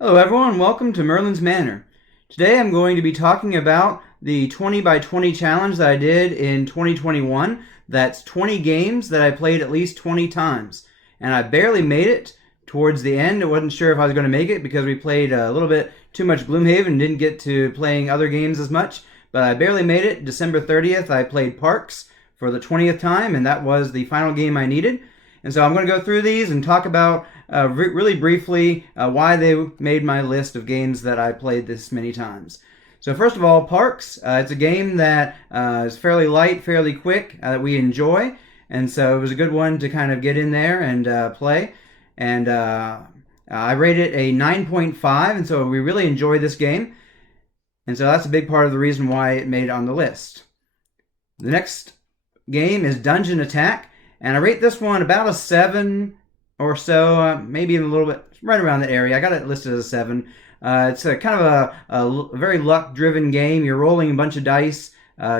Hello everyone, welcome to Merlin's Manor. Today I'm going to be talking about the 20 by 20 challenge that I did in 2021. That's 20 games that I played at least 20 times. And I barely made it towards the end. I wasn't sure if I was going to make it because we played a little bit too much Gloomhaven and didn't get to playing other games as much. But I barely made it. December 30th I played Parks for the 20th time, and that was the final game I needed. And so I'm going to go through these and talk about really briefly why they made my list of games that I played this many times. So first of all, Parks. It's a game that is fairly light, fairly quick, that we enjoy. And so it was a good one to kind of get in there and play. And I rated a 9.5, and so we really enjoy this game. And so that's a big part of the reason why it made it on the list. The next game is Dungeon Attack. And I rate this one about a 7 or so, maybe even a little bit, right around the area. I got it listed as a 7. It's a kind of a very luck-driven game. You're rolling a bunch of dice,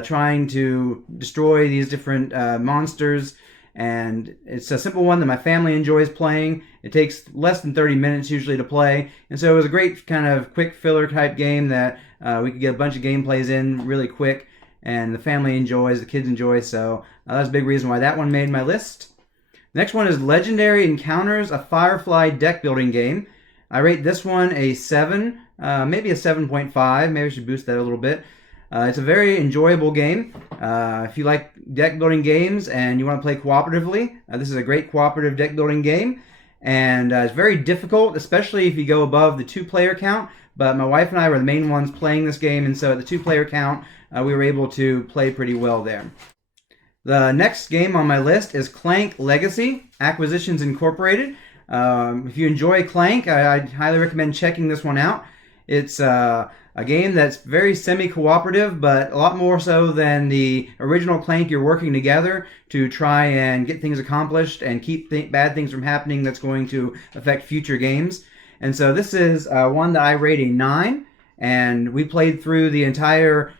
trying to destroy these different monsters. And it's a simple one that my family enjoys playing. It takes less than 30 minutes usually to play. And so it was a great kind of quick filler type game that we could get a bunch of gameplays in really quick. And the family enjoys, the kids enjoy, so that's a big reason why that one made my list. Next one is Legendary Encounters, a Firefly deck building game. I rate this one a 7, maybe a 7.5. Maybe I should boost that a little bit. It's a very enjoyable game. If you like deck building games and you want to play cooperatively, this is a great cooperative deck building game. And it's very difficult, especially if you go above the 2-player count. But my wife and I were the main ones playing this game, and so at the 2-player count, we were able to play pretty well there. The next game on my list is Clank Legacy, Acquisitions Incorporated. If you enjoy Clank, I'd highly recommend checking this one out. It's a game that's very semi-cooperative, but a lot more so than the original Clank. You're working together to try and get things accomplished and keep bad things from happening that's going to affect future games. And so this is one that I rate a 9, and we played through the entire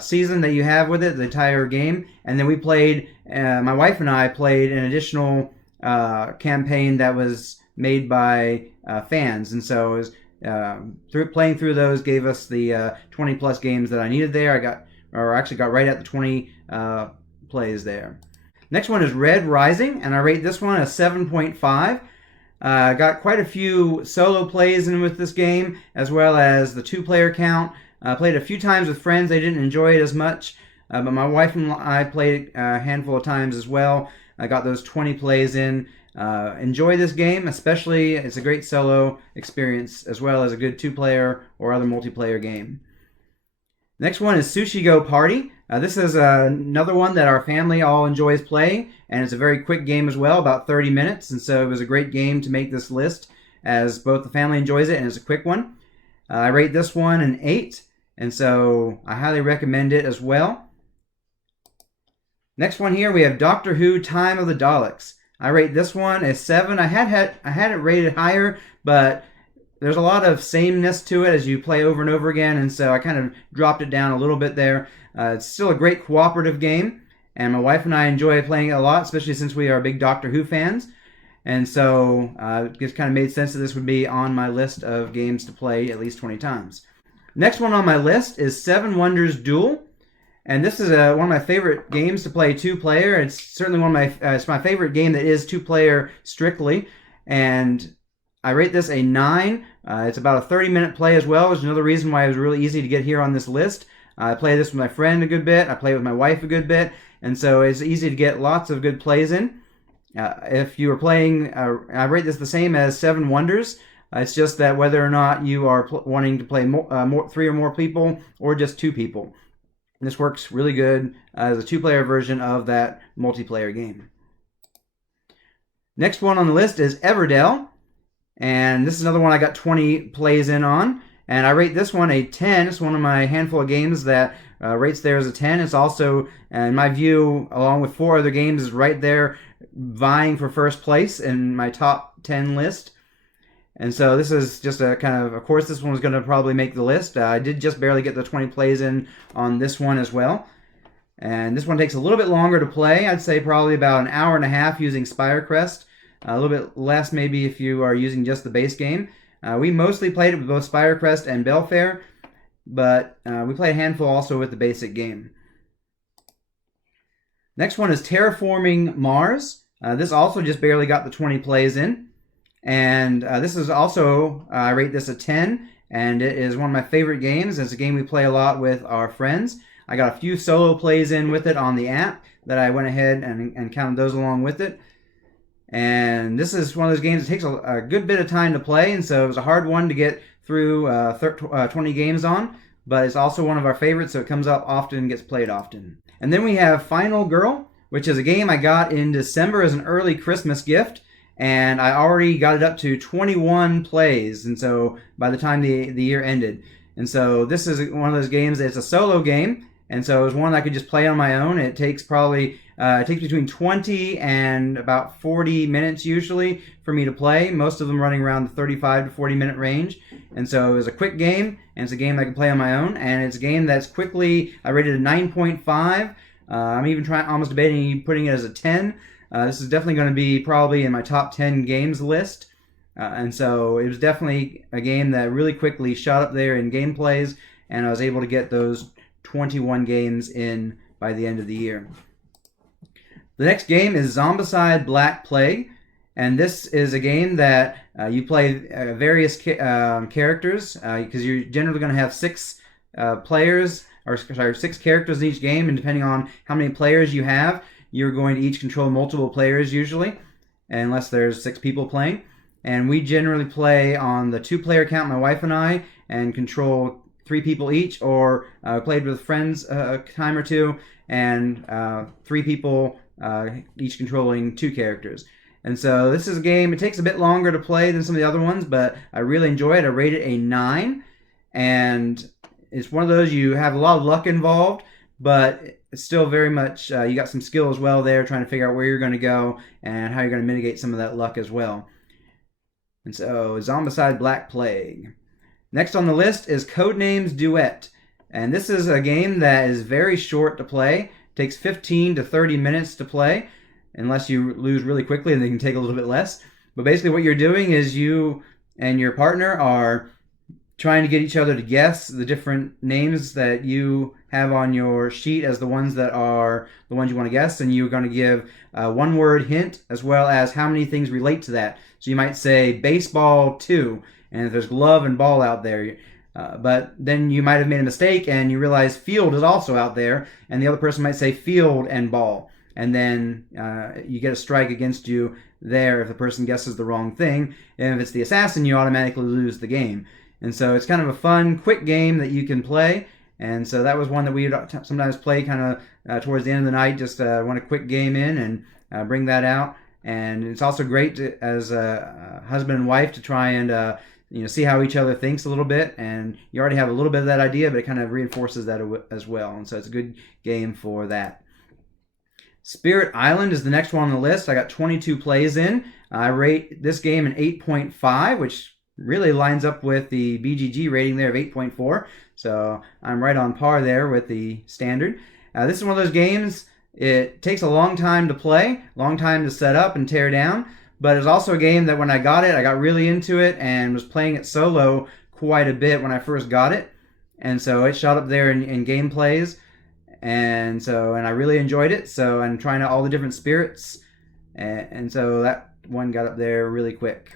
season that you have with it, the entire game, and then we played, my wife and I played an additional campaign that was made by fans, and so it was, playing through those gave us the 20 plus games that I needed there. I got right at the 20 plays there. Next one is Red Rising, and I rate this one a 7.5. Got quite a few solo plays in with this game, as well as the 2-player count. Played a few times with friends. They didn't enjoy it as much, but my wife and I played a handful of times as well. I got those 20 plays in. Enjoy this game, especially it's a great solo experience, as well as a good 2-player or other multiplayer game. Next one is Sushi Go Party. This is another one that our family all enjoys playing, and it's a very quick game as well, about 30 minutes, and so it was a great game to make this list, as both the family enjoys it and it's a quick one. I rate this one an 8, and so I highly recommend it as well. Next one here, we have Doctor Who Time of the Daleks. I rate this one a 7. I had it rated higher, but there's a lot of sameness to it as you play over and over again, and so I kind of dropped it down a little bit there. It's still a great cooperative game, and my wife and I enjoy playing it a lot, especially since we are big Doctor Who fans. And so it just kind of made sense that this would be on my list of games to play at least 20 times. Next one on my list is Seven Wonders Duel. And this is one of my favorite games to play 2-player. It's certainly it's my favorite game that is 2-player strictly. And I rate this a 9. It's about a 30-minute play as well, which is another reason why it was really easy to get here on this list. I play this with my friend a good bit. I play with my wife a good bit. And so it's easy to get lots of good plays in. If you were playing, I rate this the same as Seven Wonders. It's just that whether or not you are wanting to play 3 or more people or just 2 people. And this works really good as a 2-player version of that multiplayer game. Next one on the list is Everdell. And this is another one I got 20 plays in on. And I rate this one a 10. It's one of my handful of games that rates there as a 10. It's also, in my view, along with 4 other games, is right there vying for first place in my top 10 list. And so this is just a kind of course, this one was going to probably make the list. I did just barely get the 20 plays in on this one as well. And this one takes a little bit longer to play. I'd say probably about an hour and a half using Spirecrest. A little bit less maybe if you are using just the base game. We mostly played it with both Spirecrest and Belfair, but we played a handful also with the basic game. Next one is Terraforming Mars. This also just barely got the 20 plays in. And this is also, I rate this a 10, and it is one of my favorite games. It's a game we play a lot with our friends. I got a few solo plays in with it on the app that I went ahead and counted those along with it. And this is one of those games that takes a good bit of time to play, and so it was a hard one to get through 20 games on, but it's also one of our favorites, so it comes up often and gets played often. And then we have Final Girl, which is a game I got in December as an early Christmas gift, and I already got it up to 21 plays, and so by the time the year ended. And so this is one of those games that's a solo game, and so it was one I could just play on my own. It takes probably it takes between 20 and about 40 minutes usually for me to play, most of them running around the 35 to 40 minute range. And so it was a quick game, and it's a game I can play on my own, and it's a game that's quickly, I rated a 9.5. I'm even almost debating putting it as a 10. This is definitely going to be probably in my top 10 games list. And so it was definitely a game that really quickly shot up there in gameplays, and I was able to get those 21 games in by the end of the year. The next game is Zombicide Black Plague, and this is a game that you play various characters, because you're generally going to have 6 players, or sorry, 6 characters in each game, and depending on how many players you have, you're going to each control multiple players usually, unless there's 6 people playing. And we generally play on the 2-player count, my wife and I, and control 3 people each, or played with friends a time or two, and 3 people each controlling 2 characters. And so this is a game, it takes a bit longer to play than some of the other ones, but I really enjoy it. I rate it a 9, and it's one of those you have a lot of luck involved, but it's still very much, you got some skill as well there, trying to figure out where you're going to go and how you're going to mitigate some of that luck as well. And so, Zombicide Black Plague. Next on the list is Codenames Duet. And this is a game that is very short to play. It takes 15 to 30 minutes to play, unless you lose really quickly, and they can take a little bit less. But basically what you're doing is you and your partner are trying to get each other to guess the different names that you have on your sheet as the ones that are the ones you want to guess, and you're going to give a one-word hint as well as how many things relate to that. So you might say baseball 2, and if there's glove and ball out there, but then you might have made a mistake and you realize field is also out there, and the other person might say field and ball, and then you get a strike against you there if the person guesses the wrong thing, and if it's the assassin, you automatically lose the game. And so it's kind of a fun, quick game that you can play. And so that was one that we would sometimes play kind of towards the end of the night, just want a quick game in and bring that out. And it's also great to, as a husband and wife, to try and see how each other thinks a little bit. And you already have a little bit of that idea, but it kind of reinforces that as well. And so it's a good game for that. Spirit Island is the next one on the list. I got 22 plays in. I rate this game an 8.5, which really lines up with the BGG rating there of 8.4. So I'm right on par there with the standard. This is one of those games, it takes a long time to play, long time to set up and tear down, but it's also a game that when I got it, I got really into it and was playing it solo quite a bit when I first got it. And so it shot up there in game plays. And I really enjoyed it. So I'm trying out all the different spirits. And so that one got up there really quick.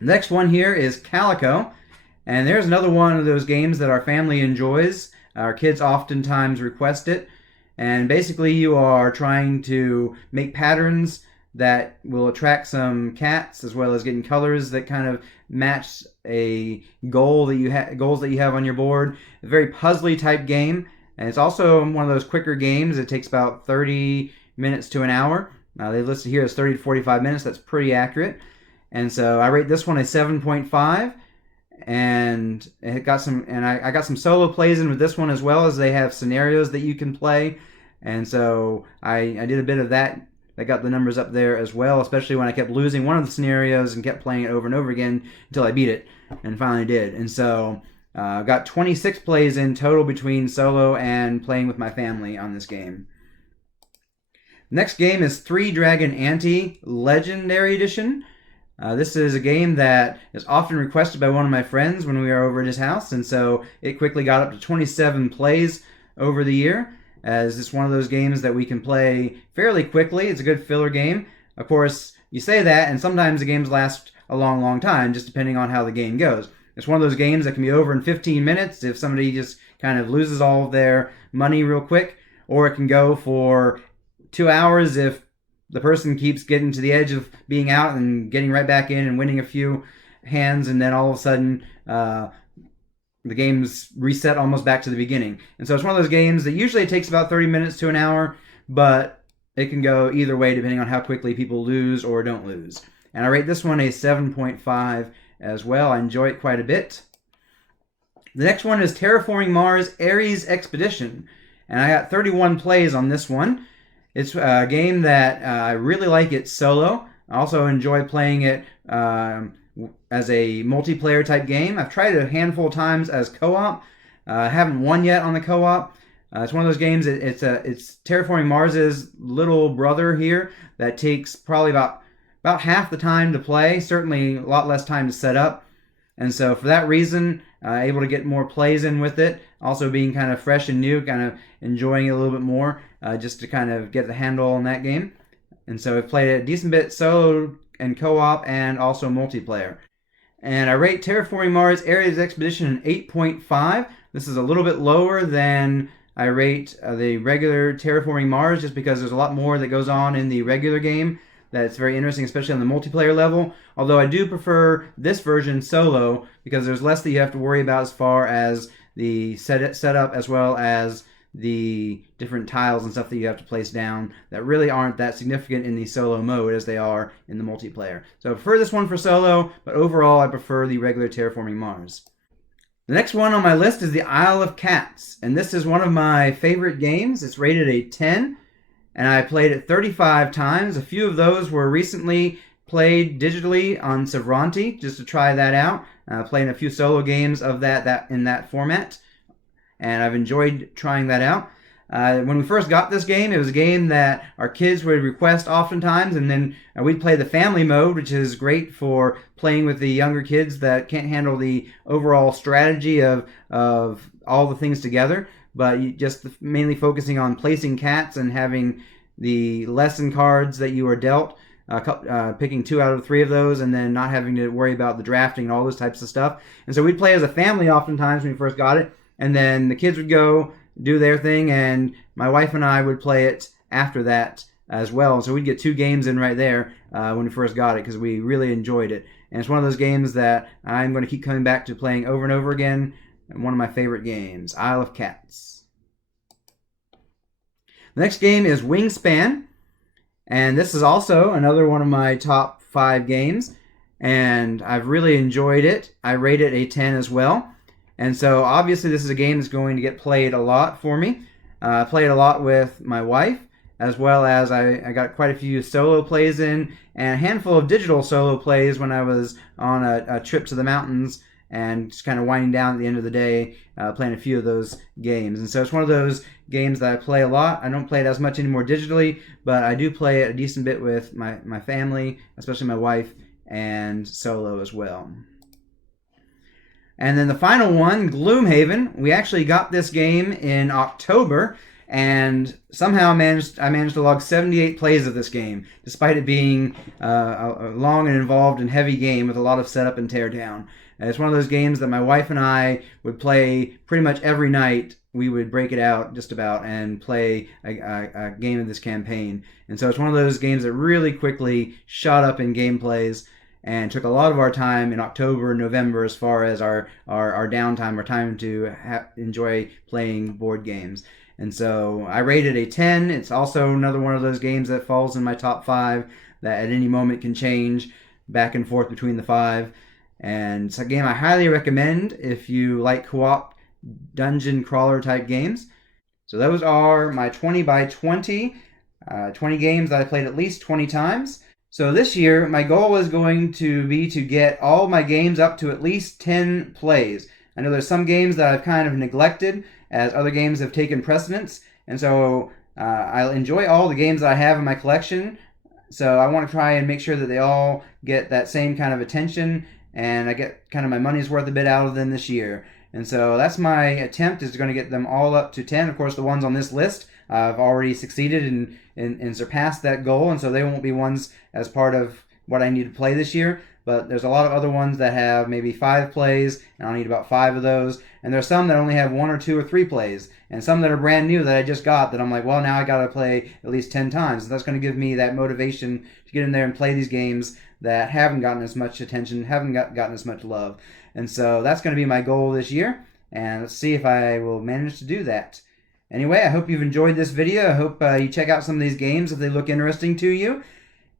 Next one here is Calico, and there's another one of those games that our family enjoys. Our kids oftentimes request it, and basically you are trying to make patterns that will attract some cats, as well as getting colors that kind of match a goals that you have on your board. A very puzzly type game, and it's also one of those quicker games. It takes about 30 minutes to an hour. They listed here as 30 to 45 minutes. That's pretty accurate. And so I rate this one a 7.5, and it got some, and I got some solo plays in with this one as well, as they have scenarios that you can play. And so I did a bit of that. I got the numbers up there as well, especially when I kept losing one of the scenarios and kept playing it over and over again until I beat it, and finally did. And so I got 26 plays in total between solo and playing with my family on this game. Next game is Three Dragon Ante Legendary Edition. This is a game that is often requested by one of my friends when we are over at his house, and so it quickly got up to 27 plays over the year, as it's one of those games that we can play fairly quickly. It's a good filler game. Of course, you say that, and sometimes the games last a long time, just depending on how the game goes. It's one of those games that can be over in 15 minutes if somebody just kind of loses all of their money real quick, or it can go for 2 hours if the person keeps getting to the edge of being out and getting right back in and winning a few hands, and then all of a sudden the game's reset almost back to the beginning. And so it's one of those games that usually takes about 30 minutes to an hour, but it can go either way depending on how quickly people lose or don't lose. And I rate this one a 7.5 as well. I enjoy it quite a bit. The next one is Terraforming Mars Ares Expedition, and I got 31 plays on this one. It's a game that I really like it solo. I also enjoy playing it as a multiplayer type game. I've tried it a handful of times as co-op. I haven't won yet on the co-op. It's one of those games. It's Terraforming Mars's little brother here that takes probably about half the time to play. Certainly a lot less time to set up. And so for that reason, able to get more plays in with it. Also being kind of fresh and new, kind of enjoying it a little bit more, just to kind of get the handle on that game. And so I've played it a decent bit solo and co-op and also multiplayer. And I rate Terraforming Mars Ares Expedition an 8.5. This is a little bit lower than I rate the regular Terraforming Mars, just because there's a lot more that goes on in the regular game that's very interesting, especially on the multiplayer level. Although I do prefer this version solo because there's less that you have to worry about as far as the setup, as well as the different tiles and stuff that you have to place down that really aren't that significant in the solo mode as they are in the multiplayer. So I prefer this one for solo, but overall I prefer the regular Terraforming Mars. The next one on my list is the Isle of Cats, and this is one of my favorite games. It's rated a 10, and I played it 35 times. A few of those were recently played digitally on Savranti, just to try that out. Playing a few solo games of that in that format, and I've enjoyed trying that out. When we first got this game, it was a game that our kids would request oftentimes, and then we'd play the family mode, which is great for playing with the younger kids that can't handle the overall strategy of all the things together, but you just mainly focusing on placing cats and having the lesson cards that you are dealt, picking 2 out of 3 of those, and then not having to worry about the drafting and all those types of stuff. And so we'd play as a family oftentimes when we first got it, and then the kids would go do their thing, and my wife and I would play it after that as well. So we'd get 2 games in right there when we first got it, because we really enjoyed it. And it's one of those games that I'm going to keep coming back to playing over and over again. One of my favorite games, Isle of Cats. The next game is Wingspan, and this is also another one of my top 5 games, and I've really enjoyed it. I rate it a 10 as well. And so obviously this is a game that's going to get played a lot for me. I played a lot with my wife, as well as I got quite a few solo plays in, and a handful of digital solo plays when I was on a trip to the mountains and just kind of winding down at the end of the day, playing a few of those games. And so it's one of those games that I play a lot. I don't play it as much anymore digitally, but I do play it a decent bit with my family, especially my wife, and solo as well. And then the final one, Gloomhaven. We actually got this game in October, and somehow I managed to log 78 plays of this game, despite it being a long and involved and heavy game with a lot of setup and teardown. And it's one of those games that my wife and I would play pretty much every night. We would break it out just about and play a game of this campaign. And so it's one of those games that really quickly shot up in gameplays and took a lot of our time in October and November as far as our downtime, our time to enjoy playing board games. And so I rated a 10. It's also another one of those games that falls in my top 5 that at any moment can change back and forth between the 5. And it's a game I highly recommend if you like co-op dungeon crawler type games. So those are my 20 by 20 games that I played at least 20 times. So this year, my goal is going to be to get all my games up to at least 10 plays. I know there's some games that I've kind of neglected as other games have taken precedence, and so I'll enjoy all the games that I have in my collection. So I want to try and make sure that they all get that same kind of attention, and I get kind of my money's worth a bit out of them this year. And so that's my attempt, is going to get them all up to 10. Of course, the ones on this list, I've already succeeded and surpassed that goal, and so they won't be ones as part of what I need to play this year. But there's a lot of other ones that have maybe 5 plays, and I'll need about 5 of those. And there's some that only have 1 or 2 or 3 plays, and some that are brand new that I just got that I'm like, well, now I got to play at least 10 times. And that's going to give me that motivation to get in there and play these games that haven't gotten as much attention, haven't gotten as much love. And so that's going to be my goal this year, and let's see if I will manage to do that. Anyway, I hope you've enjoyed this video. I hope you check out some of these games if they look interesting to you.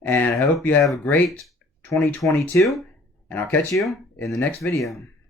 And I hope you have a great 2022, and I'll catch you in the next video.